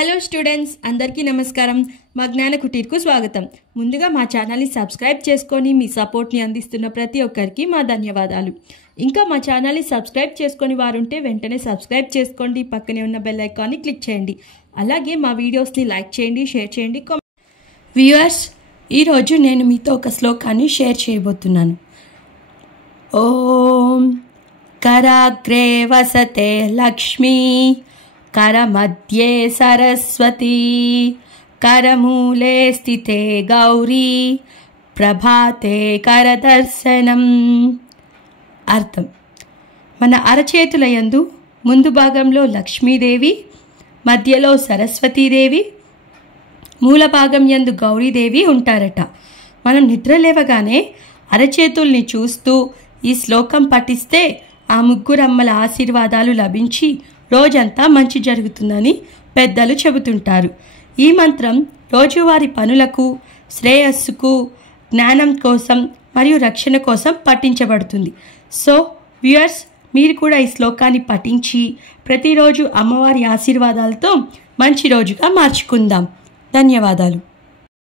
Hello students, అందరికీ నమస్కారం. మా జ్ఞాన కుటీర్కు స్వాగతం. ముందుగా మా ఛానల్ని సబ్స్క్రైబ్ చేసుకొని మీ సపోర్ట్ని అందిస్తున్న ప్రతి ఒక్కరికి మా ధన్యవాదాలు. ఇంకా మా ఛానల్ని సబ్స్క్రైబ్ చేసుకొని వారుంటే వెంటనే సబ్స్క్రైబ్ చేసుకోండి, పక్కనే ఉన్న బెల్ ఐకాన్ని క్లిక్ చేయండి. అలాగే మా వీడియోస్ని లైక్ చేయండి, షేర్ చేయండి. వ్యూవర్స్, ఈరోజు నేను మీతో ఒక శ్లోకాన్ని షేర్ చేయబోతున్నాను. ఓం కరాగ్రే వసతే లక్ష్మీ, करमध्ये सरस्वती, करमूले स्थिते गौरी, ప్రభాతే కరదర్శనం. అర్థం: మన అరచేతుల యందు ముందు భాగంలో లక్ష్మీదేవి, మధ్యలో సరస్వతీదేవి, మూల భాగం యందు గౌరీదేవి ఉంటారట. మనం నిద్ర లేవగానే అరచేతుల్ని చూస్తూ ఈ శ్లోకం పఠిస్తే ఆ ముగ్గురమ్మల ఆశీర్వాదాలు లభించి రోజంతా మంచి జరుగుతుందని పెద్దలు చెబుతుంటారు. ఈ మంత్రం రోజువారి పనులకు, శ్రేయస్సుకు, జ్ఞానం కోసం మరియు రక్షణ కోసం పఠించబడుతుంది. సో వ్యూయర్స్, మీరు కూడా ఈ శ్లోకాన్ని పఠించి ప్రతిరోజు అమ్మవారి ఆశీర్వాదాలతో మంచి రోజుగా మార్చుకుందాం. ధన్యవాదాలు.